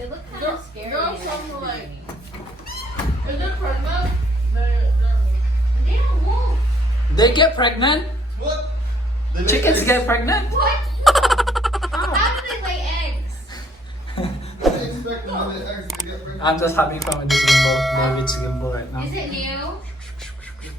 They look kind of scary. Girls from like, is it pregnant? They don't move. They get pregnant? What? Chickens get pregnant? What? How do they lay eggs? I expect them to lay eggs to get pregnant. I'm just having fun with this gimbal, David's gimbal right now. Is it new?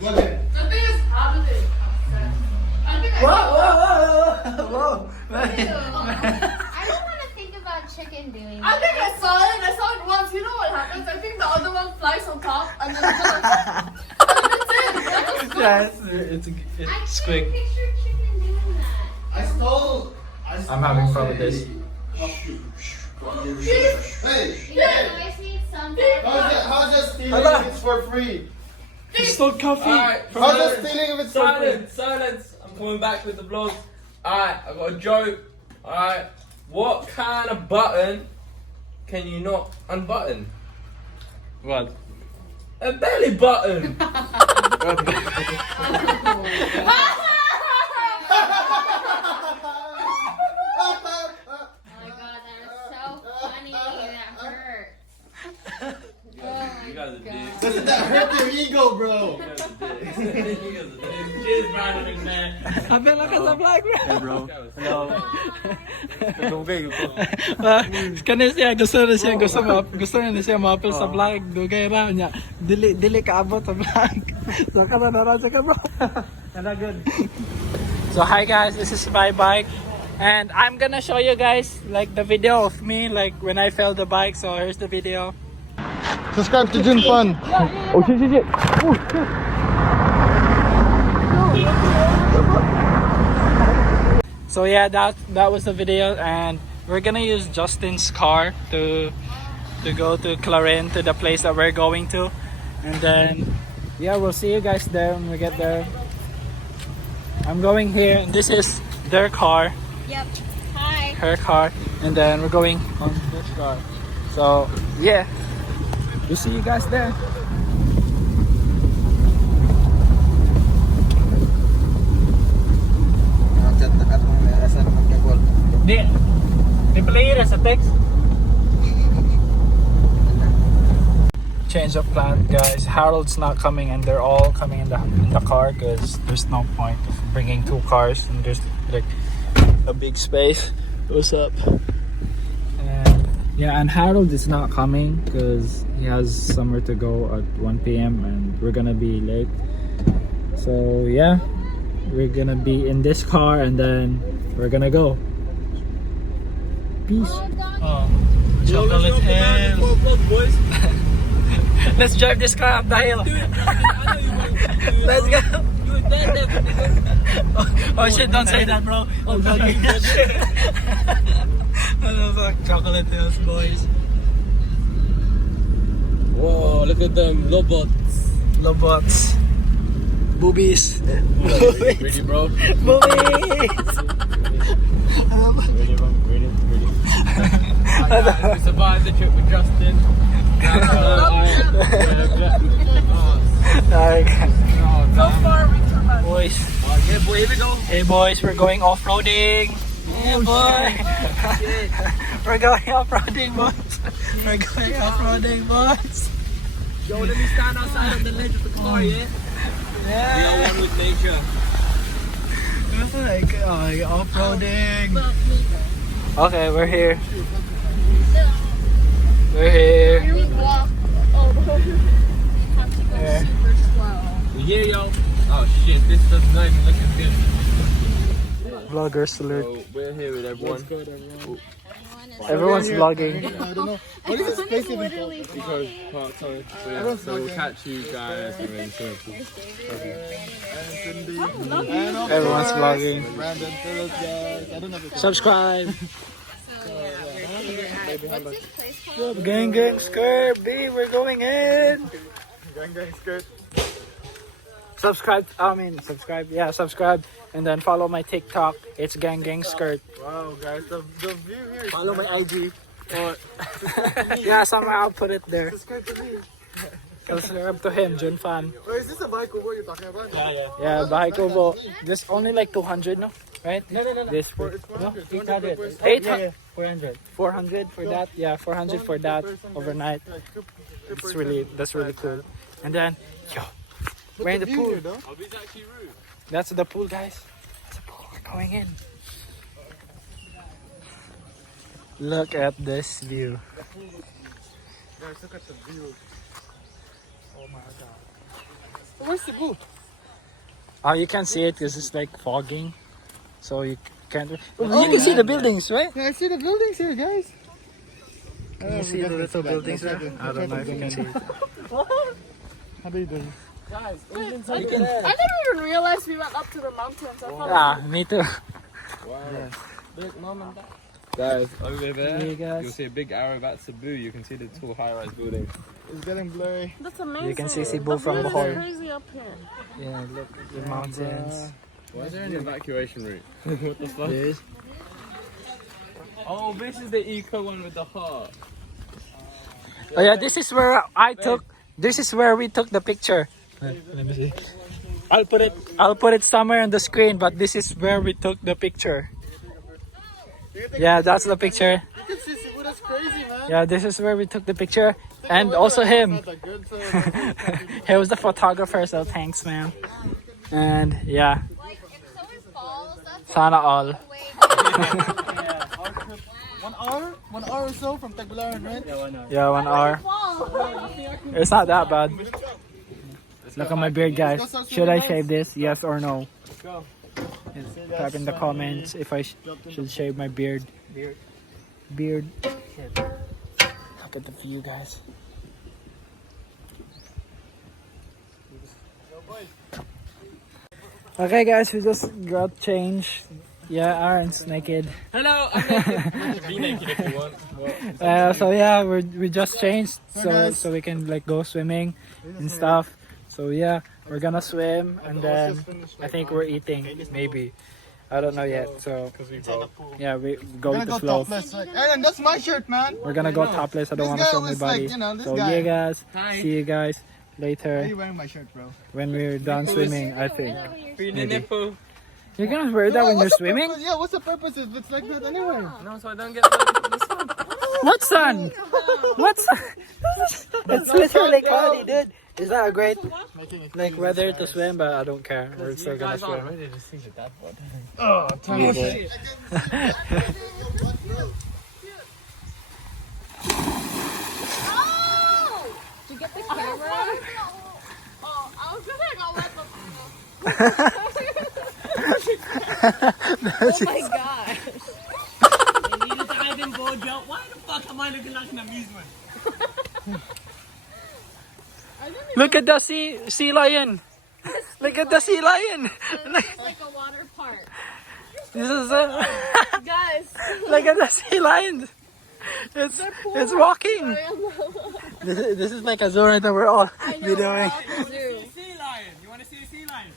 Look at it. The thing is, how do they? I think Whoa! Ew. I don't want to think about chicken doing I that. think I saw it. I saw it once. You know what happens? I think the other one flies on top, and then the other one. That's it. Yeah, it's I can't quick. picture chicken doing that. I stole. I'm having fun with this. Hey, You guys need some. how's that stealing if it's for free? You stole coffee. Alright, How's that stealing if it's for free? silence. I'm coming back with the vlog. Alright, I got a joke. Alright, what kind of button can you not unbutton? What? A belly button. Oh my god, that is so funny. That hurt. Oh You guys are dicks. Doesn't that hurt their ego, bro? You guys are dicks. You guys are dicks. Cheers, Brandon McMahon. I feel like a vlog, bro. Hey, bro. Kani siya, gusto na siya mapil sa vlog. Dugay ra niya. Dili kaabot sa vlog. So kada na ra siya bro. Kana good. So hi guys, this is my bike. And I'm gonna show you guys like the video of me like when I fell the bike. So here's the video. Subscribe to Jun Fun. Oh shit. So yeah, that was the video, and we're gonna use Justin's car to go to Clarin, to the place that we're going to, and then yeah, we'll see you guys there when we get there. I'm going here, and this is their car, Yep. Hi. her car, and then we're going on this car. So yeah, we'll see you guys there. Di play it as a text. Change of plan, guys. Harold's not coming, and they're all coming in the car because there's no point of bringing two cars, and there's like a big space. What's up? And yeah, and Harold is not coming because he has somewhere to go at 1 p.m. and we're gonna be late. So yeah, we're gonna be in this car and then we're gonna go. Peace. Oh, chocolate hill. boys. Let's drive this car up the hill. Let's go. Oh shit, don't say that, bro. Oh, chocolate hills, boys. Whoa, look at them robots. Lobots. Boobies. Ready, bro? Boobies. We survived the trip with Justin. So far, we survived. Boys. Yeah, boy, here we go. Hey boys, we're going off-roading. Yeah, boy. We're going off-roading, boys. We're going off-roading, boys. Yo, let me stand outside on the ledge of the car, yeah? We are one with nature. It's like off-roading. Okay, we're here. We're here. We walk. Oh, have to go Yeah. super slow. We here, yo. Oh shit, this does not even look as good. Vloggers alert. So we're here with everyone. Everyone's vlogging. I don't know. What is this place even called? Because part-time. So we'll catch you guys and then Everyone's vlogging. Brandon, tell us guys. I don't know if it's Subscribe. So yeah, we're here at, what's this place called? Gang skirt, B, we're going in. gang skirt. Subscribe. Yeah, subscribe. And then follow my TikTok. It's gang skirt. Wow, guys, the view here is Follow my IG. Or yeah, somehow I'll put it there. subscribe to me. Subscribe to him, Jun Fan. Oh, is this a bike over you're talking about? Yeah, bahay ko po. There's only like 200, no? right? No. This It's 400. 800. 800. 400. 400 for that. Yeah, 400 for that overnight. That's really cool. And then, yo, we're in the pool. Oh, this is actually rude. That's the pool, guys. That's the pool. We're going in. Look at this view. Guys, look at the view. Oh my god. Where's the boat? Oh, you can't see it because it's like fogging. So you can't. Oh, you can see the buildings, right? Yeah, I see the buildings here, guys. Can you see the little buildings there? I don't know if you can see it. How do you do? I didn't even realize we went up to the mountains. I thought Ah, me too. Wow. Big mom and dad. Guys, over there, Hey, guys. you'll see a big arrow back Cebu. You can see the tall high-rise building. It's getting blurry. that's amazing. You can see Cebu from the view Bohol. is crazy up here. Yeah, look at the mountains. Why is there an evacuation route? What the fuck? This. Oh, this is the eco one with the heart. Oh yeah, this is where I took. This is where we took the picture. Let me see. I'll put it somewhere on the screen. But this is where we took the picture. Yeah, that's the picture. You can see Cebu, that's crazy, man. Yeah, this is where we took the picture, and also him. He was the photographer, so thanks, man. And yeah, Like, if someone falls, that's sana all. way 1 hour or so from Tagbilaran, right? Yeah, 1 hour. It's not that bad. Look at my beard, guys. Should I shave this? Yes or no? Go. Type in the comments if I should shave my beard. Beard. Look at the view, guys. Okay, guys, we just got changed. Yeah, Aaron's naked. Hello, I'm naked. Be naked if you want. So yeah, we just changed so we can like go swimming and stuff. So yeah, we're gonna swim and then I think we're eating maybe. I don't know yet. So yeah, we go with the flow. Aaron, that's my shirt, man. We're gonna go topless. I don't want to guy show my was body. like, you know, this So guy. yeah, guys. Hi. See you guys Why are later you wearing my shirt, bro? when we're done swimming. I think. Free the Maybe. nipple. You're gonna wear that when you're What's the swimming? purpose? Yeah, what's the purpose if it's like that anyway? No, so I don't get the sun. What sun? What sun? It's literally cloudy, dude. Is that a great like weather to swim? But I don't care. We're still gonna swim. ready to see the dad bod. Oh, tell Yeah, me. boy. Oh! Did you get the camera? Oh, I was gonna go let them. Oh my gosh. I needed to hide in Bojo. Why the fuck am I looking like an amusement? Look at the sea lion. Look at the sea lion. It's like a water park. This is Guys. look at the sea lion. It's walking. This is like a zoo right now. We're all I know, we're videoing. at the zoo. Sea lion. You want to see a sea lion?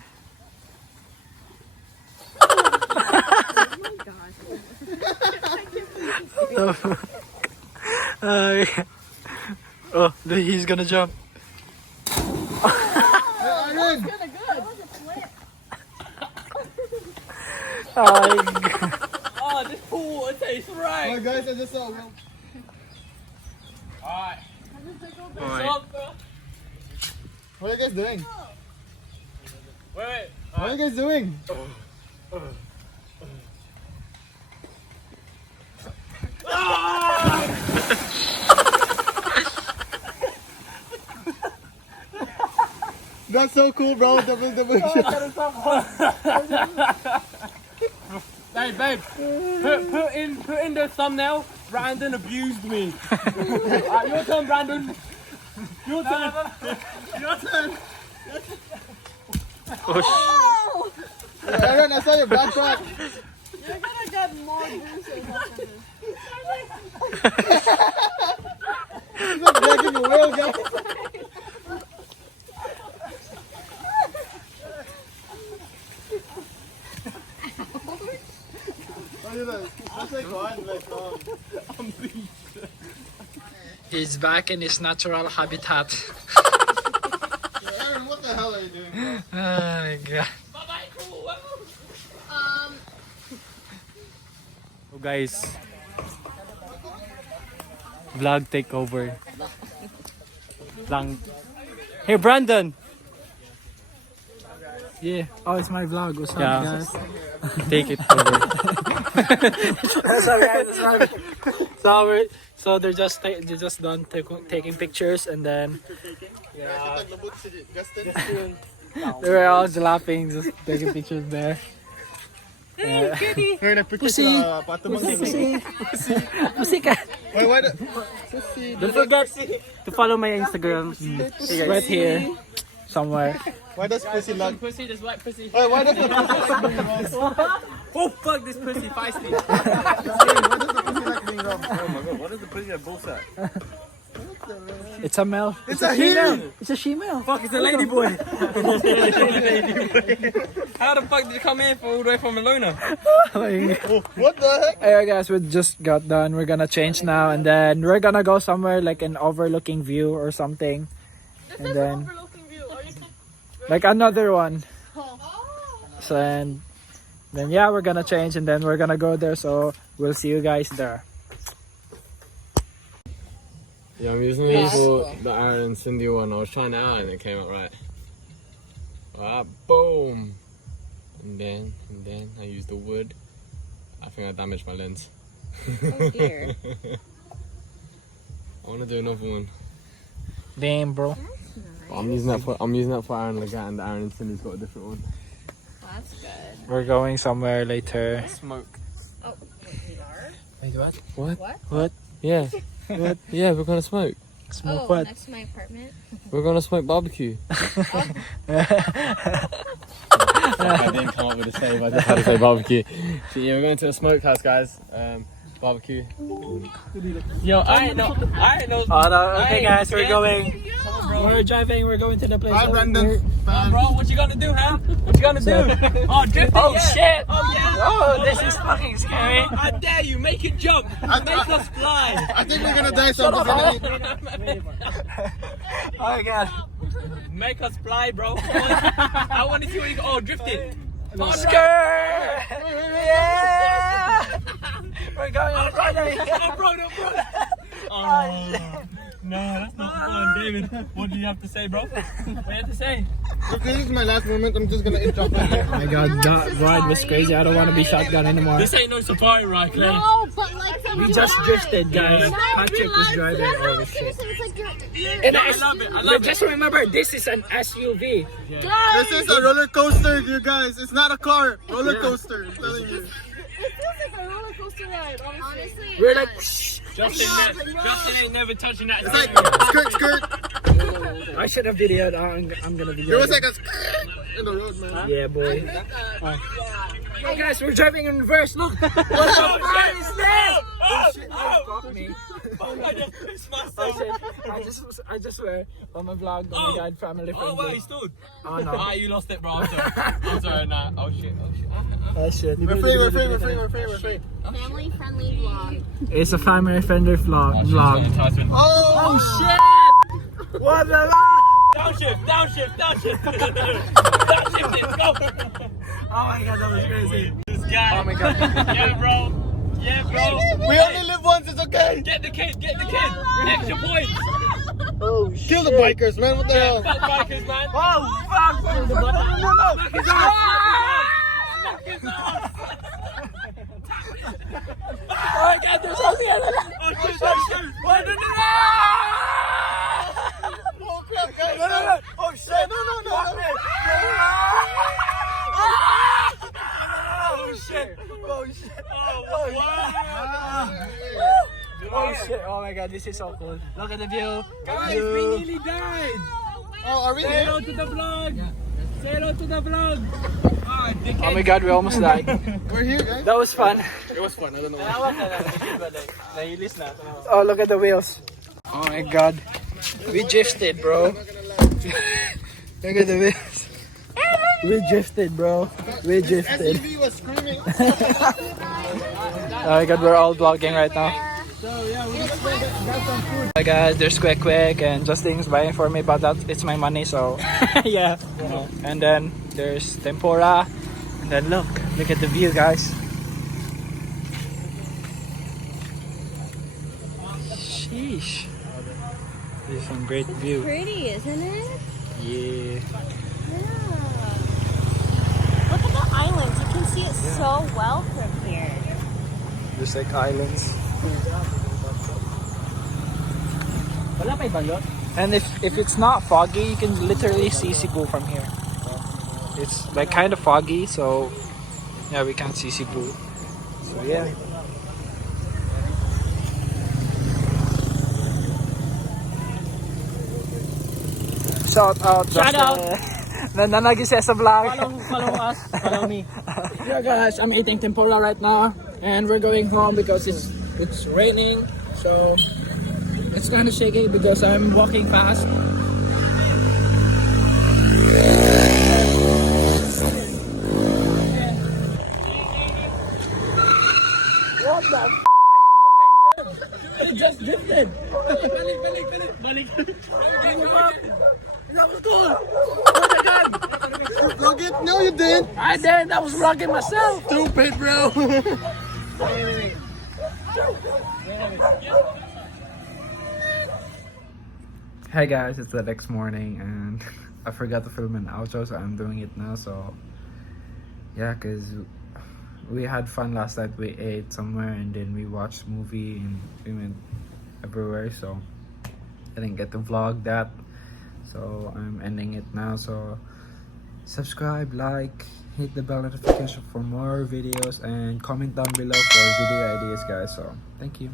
Oh, he's gonna jump. Aaron! Kinda good. Oh, this pool water tastes Oh, right. guys, I just saw Will. Alright. Alright. What are you guys doing? Wait. What are you guys doing? That's so cool, bro. Double shot. Hey, babe. Put in the thumbnail. Brandon abused me. Alright, your turn, Brandon. Your turn. Your turn. Oh! Aaron, I saw your backpack. You're gonna get more bruises after this. He's like dragging a whale, guys. He's back in his natural habitat. Aaron, what the hell are you doing, bro? Oh my god. Um, guys. Vlog takeover. Lang. Hey Brandon. Yeah. Oh, it's my vlog. What's up, Yeah. guys? Take it over. Sorry, guys. Sorry. So they're just done taking pictures, and then they were all just laughing, just taking pictures there. Pussy. Pussy ka. Wait, why the... Don't forget to follow my Instagram. Right here, somewhere. Why does pussy like... Pussy, this white pussy. Wait, why does the pussy like being wrong? Oh fuck, this pussy feisty. Why does the pussy like being wrong? Oh my god, what is the pussy at both at? It's a male. It's a female. It's a female. Fuck, it's a lady boy. How the fuck did you come in all the way from Malona? What the heck? Hey guys, we just got done. We're gonna change now, and then we're gonna go somewhere like an overlooking view or something, and then Overlooking view. Are you like another one. So and then yeah, we're gonna change, and then we're gonna go there. So we'll see you guys there. Yeah, I'm using these for the Aaron and Cindy one. I was trying it out and it came out right. Boom! And then I used the wood. I think I damaged my lens. Oh dear. I want to do another one. Damn, bro. But I'm using that for Aaron Legat, and Aaron and Cindy's got a different one. Well, that's good. We're going somewhere later. Smoke. Oh, we are? Wait, what? What? What? Yeah. What? Yeah, we're gonna smoke. Smoke Oh, what? next to my apartment. We're gonna smoke barbecue. I didn't come up with a save. I just had to say barbecue. So yeah, we're going to a smokehouse, guys. Barbecue. Yo, I ain't know. Oh, no. Okay, guys, we're going. We're driving. We're going to the place. Hi, Brandon. Bro, what you gonna do, huh? What you gonna do? Oh, drift it, Oh yeah. shit! Oh yeah! Oh, this is fucking scary. I dare you, make it jump! Make us fly! I think we're gonna die sometime. Oh my god. Make us fly, bro. Come on. I wanna see what you go. Oh, drift it! Come on, Skirt! Yeah! We're going on Friday. No, bro. Oh, no, that's not fun, David. What do you have to say, bro? What do you have to say? If this is my last moment, I'm just gonna eat chocolate. Oh my god, that ride was crazy. I don't want to be shotgun anymore. This ain't no safari ride, Clay. No, but like We just drifted, guys. Patrick was driving. Oh shit. It's like you're And I love it. but just remember, this is an SUV. This is a roller coaster, you guys. It's not a car. Roller coaster. I'm telling you. It feels like a roller coaster ride, honestly. We're like, Justin ain't never touching that. It's like skirt. I should have videoed. I'm gonna video. There was like a skirt in the road, man. Yeah, boy. Hey guys, we're driving in reverse. Look. What the fuck is this? Oh shit! Fuck me. I just pissed myself. I just swear on my vlog. Oh my god, family friendly. Oh, wow, he stood. Oh no. Ah, you lost it, bro. I'm sorry. Nah. Oh shit. Oh shit. We're free. Family friendly vlog. It's a family friendly vlog. Oh shit! What the? Downshift. Downshift it. Go. Oh my god, that was crazy. This guy. Oh my god. Yeah, bro. We only live once, it's okay. Get the kid. Extra points. Oh shit. Kill the bikers, man. What the hell? Fuck bikers, man. Oh fuck! No. Knock his ass. Oh my god, there's something on it. Oh shit. What the Oh crap, guys. No. Oh shit. No. Oh shit. Oh shit. Oh my god, this is so cool. Look at the view. Guys, we nearly died. Oh, are we Say here? hello to the vlog. Say hello to the vlog. Oh my god, we almost died. We're here, guys. That was fun. It was fun. I don't know. Oh, look at the wheels. Oh my god. We drifted, bro. Look at the wheels. We drifted, bro. We drifted. SUV was screaming. Oh my god, we're all vlogging right now. Hi guys, there's Quick and Justin's buying for me, but it's my money, so yeah. And then there's tempura, and then look at the view, guys. Sheesh. There's some great view. Pretty, isn't it? Yeah. Yeah. Look at the islands. You can see it so well from here. There's like islands. Wala pa ibang lot? And if it's not foggy, you can literally see Cebu from here. It's like kind of foggy, so yeah, we can't see Cebu. So yeah. Shout out. Shout out. Nananagise sa vlog. Follow us. Follow me. Yeah, guys, I'm eating tempura right now, and we're going home because it's raining, so it's kind of shaky because I'm walking fast. What the f*** are you doing there? It just drifted. Balik. That was cool. Oh my god. Vlog it? No, you didn't. I did. I was vlogging myself. Stupid, bro. Hey guys, it's the next morning and I forgot to film an outro, so I'm doing it now. So yeah, cause we had fun last night. We ate somewhere and then we watched movie and we went everywhere. So I didn't get to vlog that. So I'm ending it now. So subscribe, like, hit the bell notification for more videos, and comment down below for video ideas, guys. So thank you.